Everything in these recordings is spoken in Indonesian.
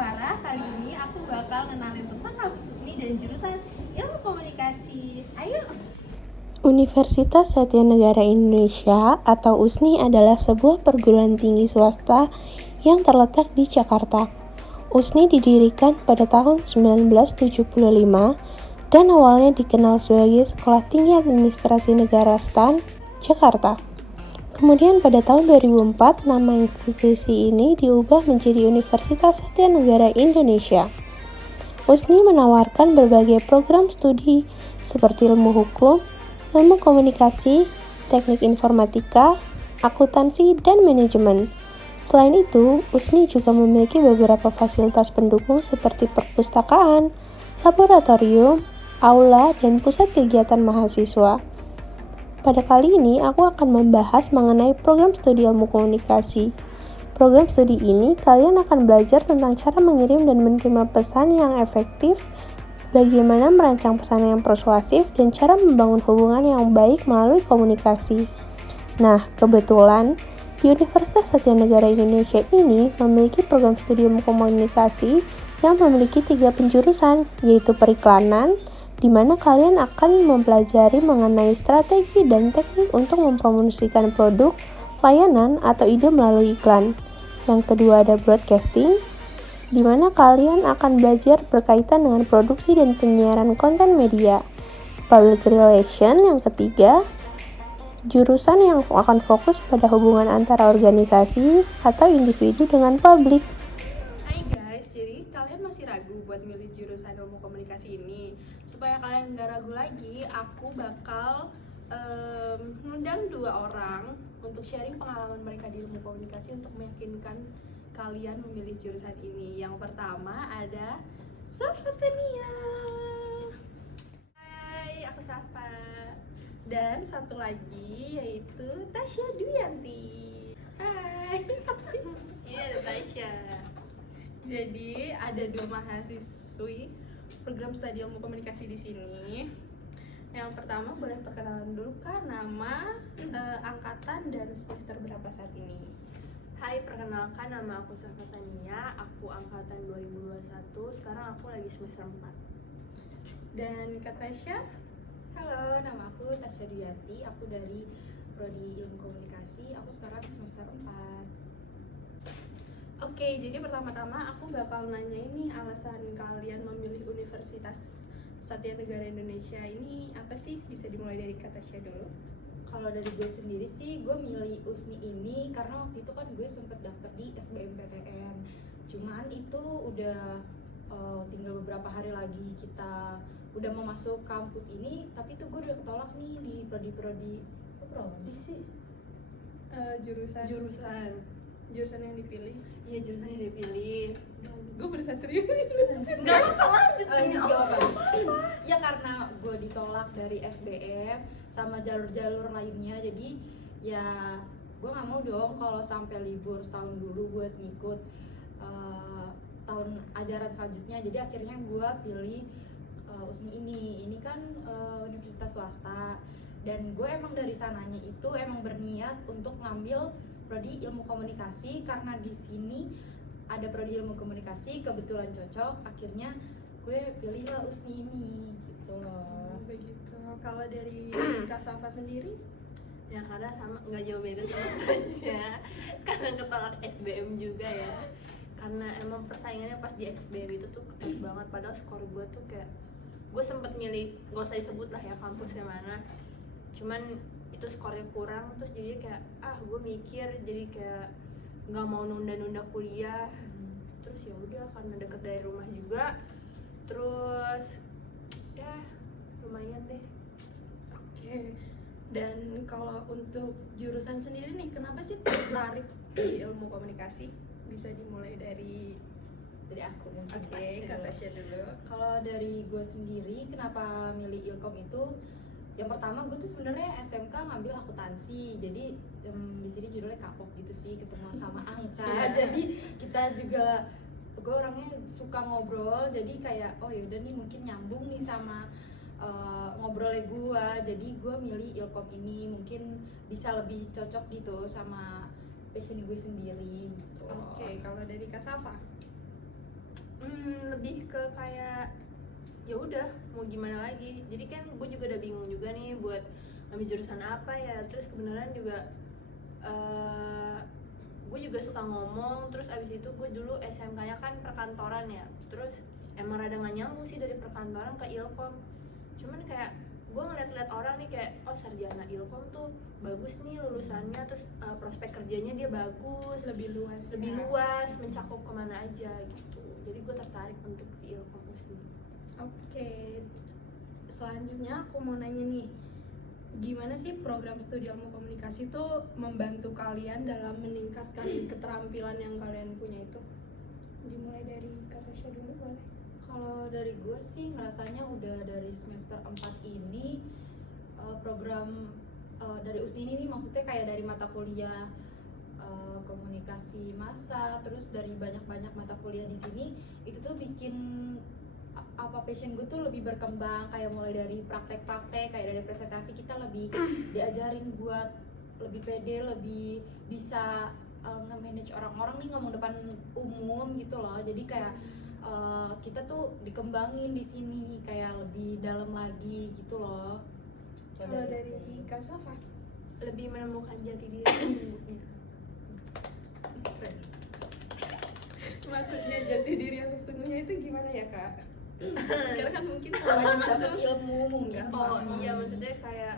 Farah. Kali ini aku bakal ngenalin tentang kampus USNI dan jurusan Ilmu Komunikasi. Ayo! Universitas Satya Negara Indonesia atau USNI adalah sebuah perguruan tinggi swasta yang terletak di Jakarta. USNI didirikan pada tahun 1975 dan awalnya dikenal sebagai Sekolah Tinggi Administrasi Negara STAN, Jakarta. Kemudian pada tahun 2004, nama institusi ini diubah menjadi Universitas Satya Negara Indonesia. USNI menawarkan berbagai program studi seperti ilmu hukum, ilmu komunikasi, teknik informatika, akuntansi, dan manajemen. Selain itu, USNI juga memiliki beberapa fasilitas pendukung seperti perpustakaan, laboratorium, aula, dan pusat kegiatan mahasiswa. Pada kali ini, aku akan membahas mengenai program studi ilmu komunikasi. Program studi ini, kalian akan belajar tentang cara mengirim dan menerima pesan yang efektif, bagaimana merancang pesan yang persuasif, dan cara membangun hubungan yang baik melalui komunikasi. Nah, kebetulan, di Universitas Satya Negara Indonesia ini memiliki program studi ilmu komunikasi yang memiliki 3 penjurusan, yaitu periklanan, di mana kalian akan mempelajari mengenai strategi dan teknik untuk mempromosikan produk, layanan, atau ide melalui iklan. Yang kedua ada broadcasting, di mana kalian akan belajar berkaitan dengan produksi dan penyiaran konten media. Public relation yang ketiga, jurusan yang akan fokus pada hubungan antara organisasi atau individu dengan publik. Hai guys, jadi kalian masih ragu buat milih jurusan Ilmu Komunikasi ini? Supaya kalian nggak ragu lagi, aku bakal ngundang 2 orang untuk sharing pengalaman mereka di Ilmu Komunikasi untuk meyakinkan kalian memilih jurusan ini. Yang pertama ada Safa Tania. Hai, aku Safa. Dan satu lagi yaitu Tasya Duyanti. Hai. Iya, ada Tasya. Jadi ada 2 mahasiswi program studi ilmu komunikasi di sini. Yang pertama boleh perkenalan dulu kan nama, angkatan dan semester berapa saat ini? Hai, perkenalkan nama aku Safa Tania, aku angkatan 2021, sekarang aku lagi semester 4. Dan Kak Tasya? Halo, nama aku Tasya Duyati, aku dari Prodi Ilmu Komunikasi, aku sekarang semester 4. Oke, jadi pertama-tama aku bakal nanya ini alasan kalian memilih Universitas Satya Negara Indonesia ini apa sih? Bisa dimulai dari Kak Tasya dulu. Kalau dari gue sendiri sih, gue milih USNI ini karena waktu itu kan gue sempet daftar di SBMPTN. Cuman itu udah tinggal beberapa hari lagi kita udah mau masuk kampus ini, tapi tuh gue udah ketolak nih di prodi-prodi. Prodi sih? Jurusan yang dipilih. Iya, jurusan yang dipilih. Gue berusaha serius. Enggak apa-apa, Lanjut gak apa? Ya karena gue ditolak dari SBM sama jalur-jalur lainnya, jadi ya gue nggak mau dong kalau sampai libur setahun dulu buat ngikut tahun ajaran selanjutnya. Jadi akhirnya gue pilih USNI ini kan universitas swasta, dan gue emang dari sananya itu emang berniat untuk ngambil prodi ilmu komunikasi karena di sini ada prodi ilmu komunikasi, kebetulan cocok, akhirnya gue pilih lah USNI ini gitu loh. Begitu. Kalau dari Kak Safa sendiri? Ya karena sama, nggak jauh beda sama saja. Karena ketolak SBM juga ya. Karena emang persaingannya pas di SBM itu tuh ketat banget. Padahal skor gue tuh kayak, gue sempet milih, gak usah disebut lah ya kampusnya mana. Cuman itu skornya kurang, terus jadi kayak gue mikir, jadi kayak nggak mau nunda-nunda kuliah. Terus ya udah, karena deket dari rumah juga, terus ya lumayan deh. Oke. Dan kalau untuk jurusan sendiri nih, kenapa sih tertarik di ilmu komunikasi? Bisa dimulai dari Aku mungkin. Oke, Kak Tasya dulu. Kalau dari gue sendiri, kenapa milih Ilkom itu? Yang pertama, gue tuh sebenarnya SMK ngambil akuntansi, jadi di sini judulnya kapok gitu sih, ketemu sama angka. Jadi kita juga, gue orangnya suka ngobrol, jadi kayak oh yaudah nih mungkin nyambung nih sama ngobrolnya gue. Jadi gue milih Ilkom ini, mungkin bisa lebih cocok gitu sama passion gue sendiri gitu. Oke, kalau dari Kak Safa? Lebih ke kayak ya udah mau gimana lagi. Jadi kan gue juga udah bingung juga nih buat ambil jurusan apa ya. Terus kebenaran juga gue juga suka ngomong. Terus abis itu gue dulu SMK-nya kan perkantoran ya. Terus emang rada nggak nyambung sih dari perkantoran ke Ilkom. Cuman kayak gue ngeliat-liat orang nih kayak oh sarjana Ilkom tuh bagus nih lulusannya, terus prospek kerjanya dia bagus, Lebih luas. lebih luas, mencakup kemana aja gitu. Jadi gue tertarik untuk di Ilkom USNI. Oke. Selanjutnya aku mau nanya nih, gimana sih program studi ilmu komunikasi itu membantu kalian dalam meningkatkan keterampilan yang kalian punya itu? Dimulai dari Kak Tasya dulu boleh. Kalau dari gue sih ngerasanya udah dari semester 4 ini program dari USNI ini maksudnya kayak dari mata kuliah komunikasi massa, terus dari banyak-banyak mata kuliah di sini itu tuh bikin apa passion gue tuh lebih berkembang, kayak mulai dari praktek-praktek, kayak dari presentasi kita lebih diajarin buat lebih pede, lebih bisa nge-manage orang-orang nih ngomong depan umum gitu loh. Jadi kayak kita tuh dikembangin di sini kayak lebih dalam lagi gitu loh. Kalau dari Kak Safa? Lebih menemukan jati diri sesungguhnya. Maksudnya jati diri yang sesungguhnya itu gimana ya Kak? Karena kan mungkin Banyak dapat ilmu mungkin. Oh iya, maksudnya kayak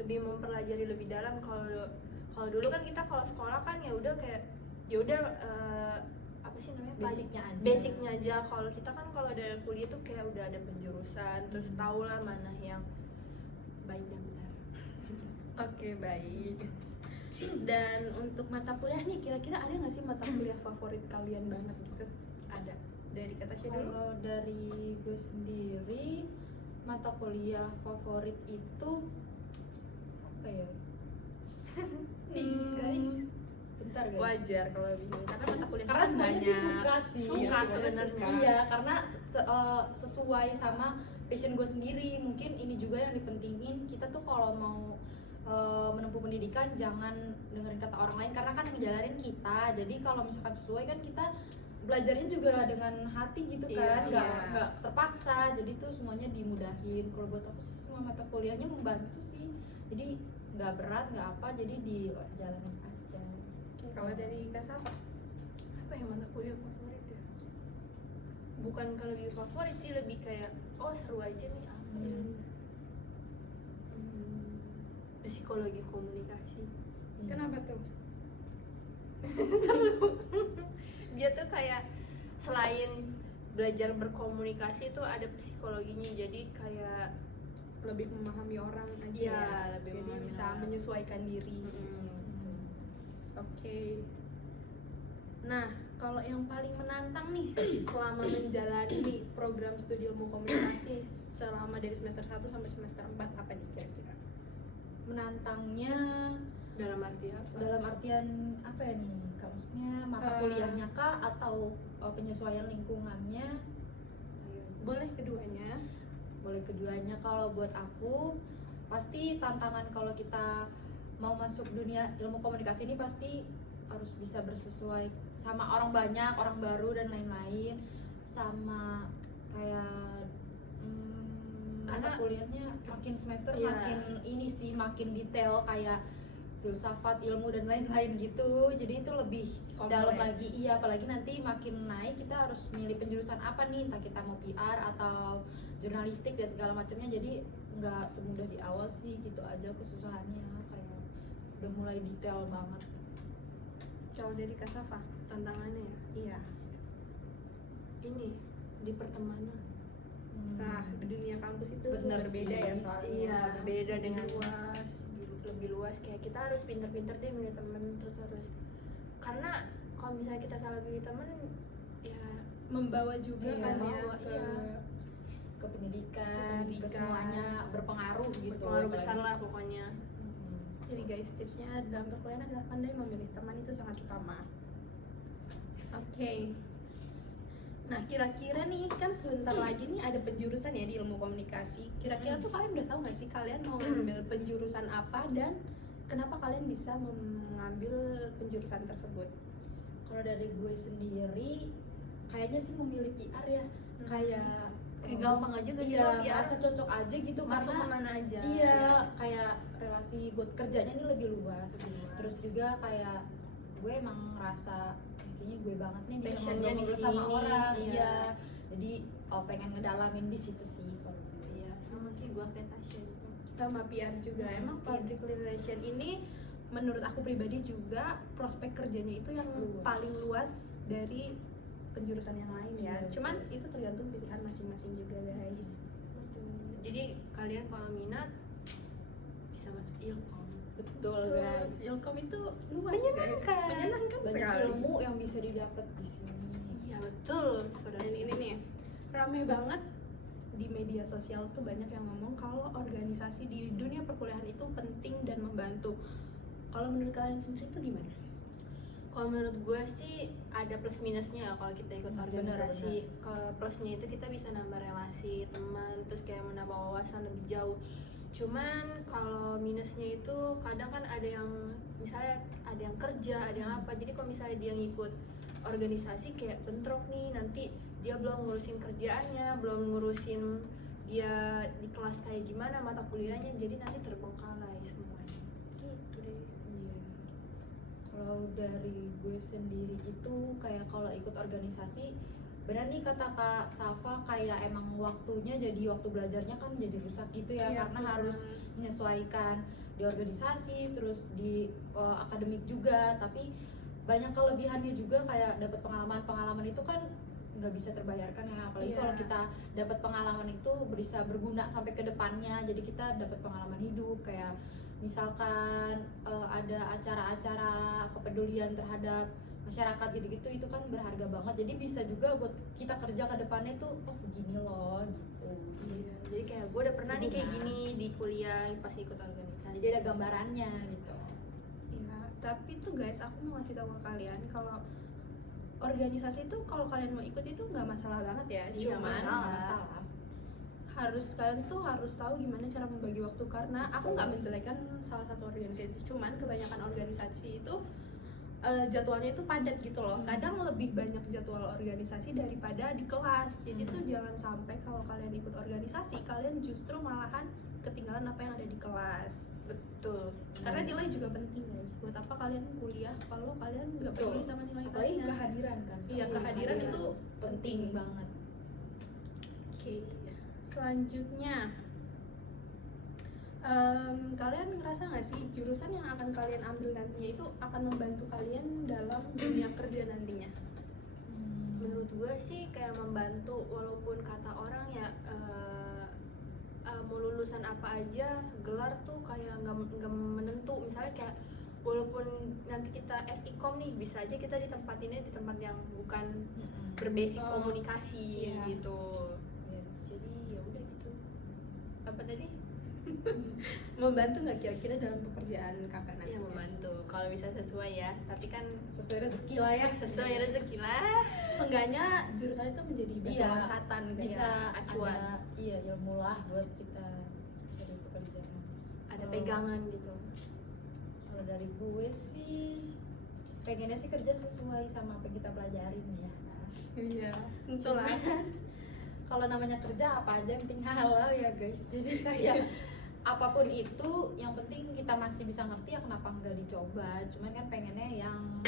lebih mempelajari lebih dalam. Kalau dulu kan kita kalau sekolah kan ya udah kayak ya udah apa sih namanya, basicnya aja. Kalau kita kan kalau ada kuliah tuh kayak udah ada penjurusan, terus tau lah mana yang baik dan benar. Oke, baik. Dan untuk mata kuliah nih, kira-kira ada nggak sih mata kuliah favorit kalian banget gitu? Ada. Dari Kak Tasya dulu. Kalau dari gue sendiri mata kuliah favorit itu apa ya? Guys, Bentar guys. Wajar kalau bingung karena mata kuliah Karena kan semuanya banyak. sih suka sih. Suka Iya, sebenarnya. Iya, karena sesuai sama passion gue sendiri. Mungkin ini juga yang dipentingin, kita tuh kalau mau menempuh pendidikan jangan dengerin kata orang lain karena kan yang ngejalanin kita. Jadi kalau misalkan sesuai kan kita belajarnya juga dengan hati gitu kan, Iya, nggak terpaksa. Jadi tuh semuanya dimudahin. Kalau buat aku sih semua mata kuliahnya membantu sih. Jadi nggak berat, nggak apa, jadi dijalanin aja. Kalau dari Kak Safa? apa yang mata kuliah favorit ya? Bukan kalau lebih favorit sih, lebih kayak oh seru aja nih apa ya? Psikologi komunikasi. Kenapa tuh? Dia tuh kayak selain belajar berkomunikasi tuh ada psikologinya, jadi kayak Lebih memahami orang aja Iya, ya. lebih Jadi memahami bisa orang. menyesuaikan diri. Oke. Nah, kalau yang paling menantang nih selama menjalani program studi ilmu komunikasi selama dari semester 1 sampai semester 4 apa nih kira-kira? Menantangnya dalam arti apa? dalam artian apa ya nih? Maksudnya mata kuliahnya kah atau penyesuaian lingkungannya? Boleh keduanya. Boleh keduanya. Kalau buat aku pasti tantangan kalau kita mau masuk dunia ilmu komunikasi ini pasti harus bisa bersesuai sama orang banyak, orang baru dan lain-lain, sama kayak mata Karena- kuliahnya makin semester Iya. makin ini sih, makin detail kayak filsafat, ilmu dan lain-lain gitu. Jadi itu lebih dalam lagi. Iya, apalagi nanti makin naik kita harus milih penjurusan apa nih, entah kita mau PR atau jurnalistik dan segala macamnya. Jadi nggak semudah di awal sih, gitu aja kesusahannya, kayak udah mulai detail banget. Kalau dari Kak Safa? Tantangannya ya Iya. ini di pertemanan. Nah, di dunia kampus itu Bener berbeda sih. ya soalnya. Iya, beda dengan luas. lebih luas, kayak kita harus pinter-pinter deh milih temen, terus harus, karena kalau misalnya kita salah pilih temen ya Membawa juga Iya, kan ya membawa, ke iya. Ke pendidikan, ke Pendidikan. semuanya berpengaruh gitu. berpengaruh besar apalagi- lah pokoknya. Jadi guys, tipsnya dalam perkuliahan adalah pandai memilih teman, itu sangat utama. Oke. Nah, kira-kira nih kan sebentar lagi nih ada penjurusan ya di ilmu komunikasi. Kira-kira tuh kalian udah tahu nggak sih kalian mau mengambil penjurusan apa dan kenapa kalian bisa mengambil penjurusan tersebut? Kalau dari gue sendiri kayaknya sih memilih PR ya, kayak gampang aja gak sih iya, lo PR? merasa cocok aja gitu Masuk karena kemana aja. iya kayak relasi buat kerjanya ini lebih luas. Luas. Terus juga kayak gue emang ngerasa kayaknya gue banget nih bisa Passionnya di ngobrol sama sini, orang. iya. Iya, jadi pengen ngedalamin di situ sih kalau gue. Iya, sama sih gua kayak Tasya gitu. Sama PR juga. Emang public relation ini menurut aku pribadi juga prospek kerjanya itu yang Luas. paling luas dari penjurusan yang lain ya. Iya, Cuman betul. itu tergantung pilihan masing-masing juga guys. Jadi kalian kalau minat bisa masuk Ilkom. Betul guys. Ilkom itu luas Menyenangkan. guys. Menyenangkan Banyak sekali. ilmu yang bisa didapat di sini. Iya betul, saudara. Dan ini nih rame banget di media sosial tuh banyak yang ngomong kalau organisasi di dunia perkuliahan itu penting dan membantu. Kalau menurut kalian sendiri tuh gimana? Kalau menurut gue sih ada plus minusnya ya kalau kita ikut Benar, organisasi. Ke plusnya itu kita bisa nambah relasi teman, terus kayak menambah wawasan lebih jauh. Cuman kalau minusnya itu kadang kan ada yang misalnya ada yang kerja, ada yang apa. Jadi kalau misalnya dia ngikut organisasi kayak bentrok nih, nanti dia belum ngurusin kerjaannya, belum ngurusin dia di kelas kayak gimana mata kuliahnya, jadi nanti terbengkalai semuanya. Gitu deh. Iya. Kalau dari gue sendiri itu kayak kalau ikut organisasi benar nih kata Kak Safa, kayak emang waktunya jadi waktu belajarnya kan jadi rusak gitu ya, Iya, karena benar. harus menyesuaikan di organisasi terus di akademik juga, tapi banyak kelebihannya juga kayak dapat pengalaman itu kan nggak bisa terbayarkan ya, apalagi Iya. kalau kita dapat pengalaman itu bisa berguna sampai ke depannya. Jadi kita dapat pengalaman hidup kayak misalkan ada acara-acara kepedulian terhadap masyarakat gitu-gitu, itu kan berharga banget. Jadi bisa juga buat kita kerja ke depannya tuh, oh begini loh gitu. Iya, jadi kayak gue udah pernah nih kayak Berguna. gini di kuliah pas ikut organisasi. Jadi ada gambarannya gitu. Iya, tapi tuh guys, aku mau ngasih tahu ke kalian kalau organisasi itu kalau kalian mau ikut itu nggak masalah banget ya. Iya, Cuman masalah. masalah. kalian tuh harus tahu gimana cara membagi waktu, karena aku nggak menjelekan salah satu organisasi, cuman kebanyakan organisasi itu jadwalnya itu padat gitu loh. Kadang lebih banyak jadwal organisasi daripada di kelas. Jadi tuh jangan sampai kalau kalian ikut organisasi kalian justru malahan ketinggalan apa yang ada di kelas. Betul. Karena nilai juga penting guys. Buat apa kalian kuliah kalau kalian nggak Betul. peduli sama nilai Apalagi kalian? kehadiran kan. Iya, kehadiran itu penting banget. Oke, selanjutnya kalian ngerasa nggak sih jurusan yang akan kalian ambil nantinya itu akan membantu kalian dalam dunia kerja nantinya? Menurut gue sih kayak membantu, walaupun kata orang ya mau lulusan apa aja gelar tuh kayak nggak menentu. Misalnya kayak walaupun nanti kita SIKOM nih, bisa aja kita ditempatinnya di tempat yang bukan berbasic Oh, komunikasi iya. gitu. Iya. Jadi ya udah gitu. Apa tadi? Membantu nggak kira-kira dalam pekerjaan kakak nanti? Ya membantu kalau bisa sesuai ya, tapi kan Sesuai rezeki lah ya. sesuai rezeki lah. Seenggaknya jurusan itu menjadi batu Iya, loncatan guys. Bisa acuan. ada ilmu lah buat kita cari pekerjaan. Ada Oh. pegangan gitu. Kalau dari gue sih pengennya sih kerja sesuai sama apa yang kita pelajarin ya. Iya, tentulah. Kalau namanya kerja apa aja yang penting halal ya guys. Jadi kayak apapun itu yang penting kita masih bisa ngerti ya, kenapa nggak dicoba. Cuman kan pengennya yang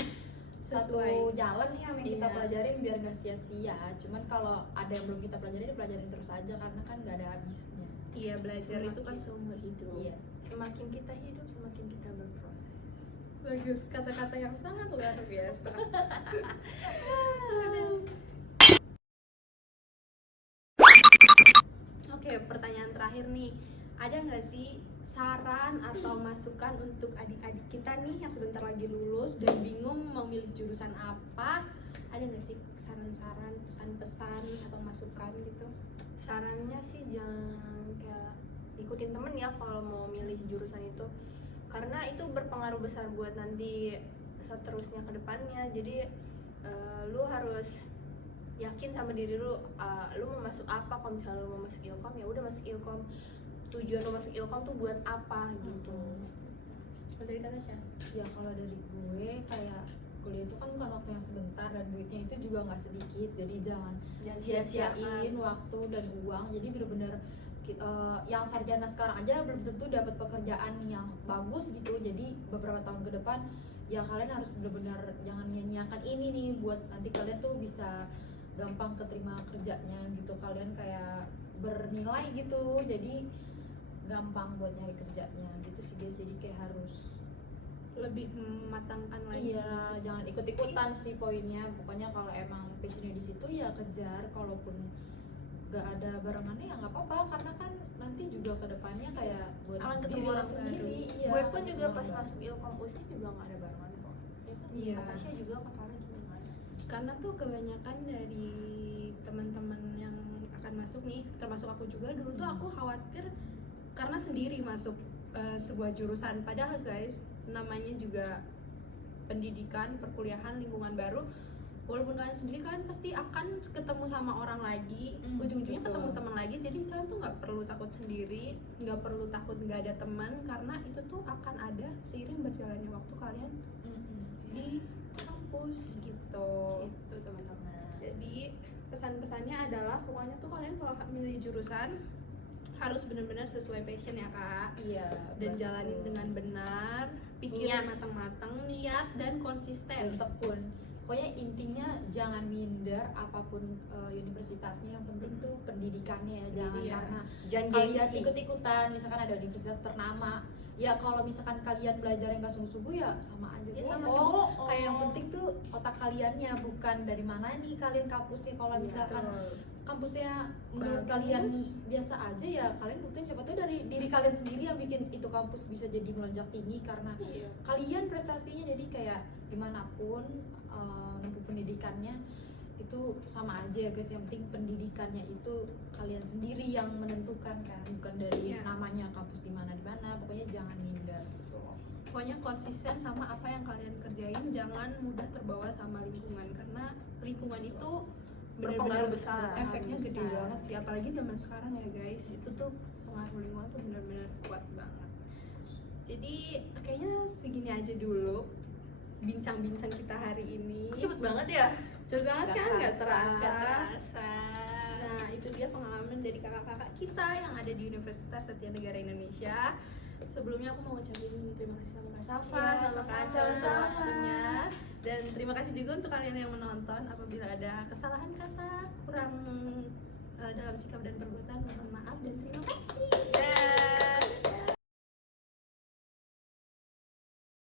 satu Sesuai. jalan nih yang kita Iya. pelajarin biar nggak sia-sia. Cuman kalau ada yang belum kita pelajarin, dipelajarin terus aja karena kan nggak ada habisnya. Iya, belajar itu kan seumur hidup. Iya. Semakin kita hidup, semakin kita berproses. Bagus, kata-kata yang sangat luar biasa. Oke, pertanyaan terakhir nih. Ada nggak sih saran atau masukan untuk adik-adik kita nih yang sebentar lagi lulus dan bingung mau milih jurusan apa? Ada nggak sih saran-saran, pesan-pesan atau masukan gitu? Sarannya sih jangan kayak ikutin temen ya kalau mau milih jurusan itu, karena itu berpengaruh besar buat nanti seterusnya ke depannya. Jadi lu harus yakin sama diri lu, lu mau masuk apa. Kalau misalnya lu mau masuk Ilkom ya udah masuk Ilkom. Tujuan lu masuk Ilkom tuh buat apa gitu. Dari kata Syah. Ya kalau dari gue kayak kuliah itu kan bukan waktu yang sebentar dan duitnya itu juga nggak sedikit, jadi jangan Jangan sia-siain sia-siakan. waktu dan uang. Jadi bener-bener yang sarjana sekarang aja belum tentu dapat pekerjaan yang bagus gitu. Jadi beberapa tahun ke depan ya kalian harus bener-bener jangan nyanyiakan ini nih buat nanti kalian tuh bisa gampang keterima kerjanya gitu, kalian kayak bernilai gitu, jadi gampang buat nyari kerjanya gitu sih guys. Jadi kayak harus Lebih mematangkan lagi. iya, jangan ikut-ikutan sih poinnya. Pokoknya kalau emang passionnya di situ ya kejar, kalaupun gak ada barengannya ya nggak apa-apa, karena kan nanti juga kedepannya kayak buat Akan diri ketemu lo orang sendiri. Iya, Gue pun akan juga ketemu pas orang masuk Ilkom USNI juga nggak ada barengan kok. Ya kan? Iya. Kak Tasya juga, Kak Farah juga nggak ada. Karena tuh kebanyakan dari teman-teman yang akan masuk nih, termasuk aku juga, dulu tuh aku khawatir karena sendiri masuk sebuah jurusan, padahal guys namanya juga pendidikan, perkuliahan, lingkungan baru. Walaupun kalian sendiri, kalian pasti akan ketemu sama orang lagi, ujung-ujungnya betul. ketemu teman lagi. Jadi kalian tuh nggak perlu takut sendiri, nggak perlu takut nggak ada teman, karena itu tuh akan ada seiring berjalannya waktu kalian di kampus gitu. Itu teman-teman. Jadi pesan-pesannya adalah pokoknya tuh kalian kalau milih jurusan harus benar-benar sesuai passion ya kak, Iya, dan betul. jalanin dengan benar, Niat. pikirin matang-matang, niat dan konsisten. dan tekun. Pokoknya intinya jangan minder apapun universitasnya, yang penting tuh pendidikannya ya. Jangan Iya. karena Jangan kalian gengsi. ikut-ikutan misalkan ada universitas ternama, ya kalau misalkan kalian belajar yang gak sungguh-sungguh ya sama aja Ya, sama bohong. bohong. Kayak yang penting tuh otak kaliannya, bukan dari mana nih kalian kampusnya. Kalau misalkan kampusnya menurut Bagus. kalian biasa aja ya kalian buktiin, siapa tuh dari diri kalian sendiri yang bikin itu kampus bisa jadi melonjak tinggi karena Iya. kalian prestasinya. Jadi kayak dimanapun menempuh pendidikannya itu sama aja ya guys, yang penting pendidikannya itu kalian sendiri yang menentukan kan, bukan dari Iya. namanya kampus di mana. Pokoknya jangan minder gitu loh. Pokoknya konsisten sama apa yang kalian kerjain, jangan mudah terbawa sama lingkungan, karena lingkungan itu Berpengaruh benar-benar besar. efeknya gede Besar. banget sih, apalagi zaman sekarang ya guys. Itu tuh pengaruh lingkungan tuh benar-benar kuat banget. Jadi kayaknya segini aja dulu bincang-bincang kita hari ini. Cepet banget ya. Cepet banget kan, nggak terasa. Nggak terasa. Nah, itu dia pengalaman dari kakak-kakak kita yang ada di Universitas Satya Negara Indonesia. Sebelumnya aku mau ucapin terima kasih sama Kak Safa, Iya, sama sama-sama. Kak Aca untuk waktunya. Dan terima kasih juga untuk kalian yang menonton. Apabila ada kesalahan kata, kurang dalam sikap dan perbuatan, mohon maaf dan terima kasih. Dah.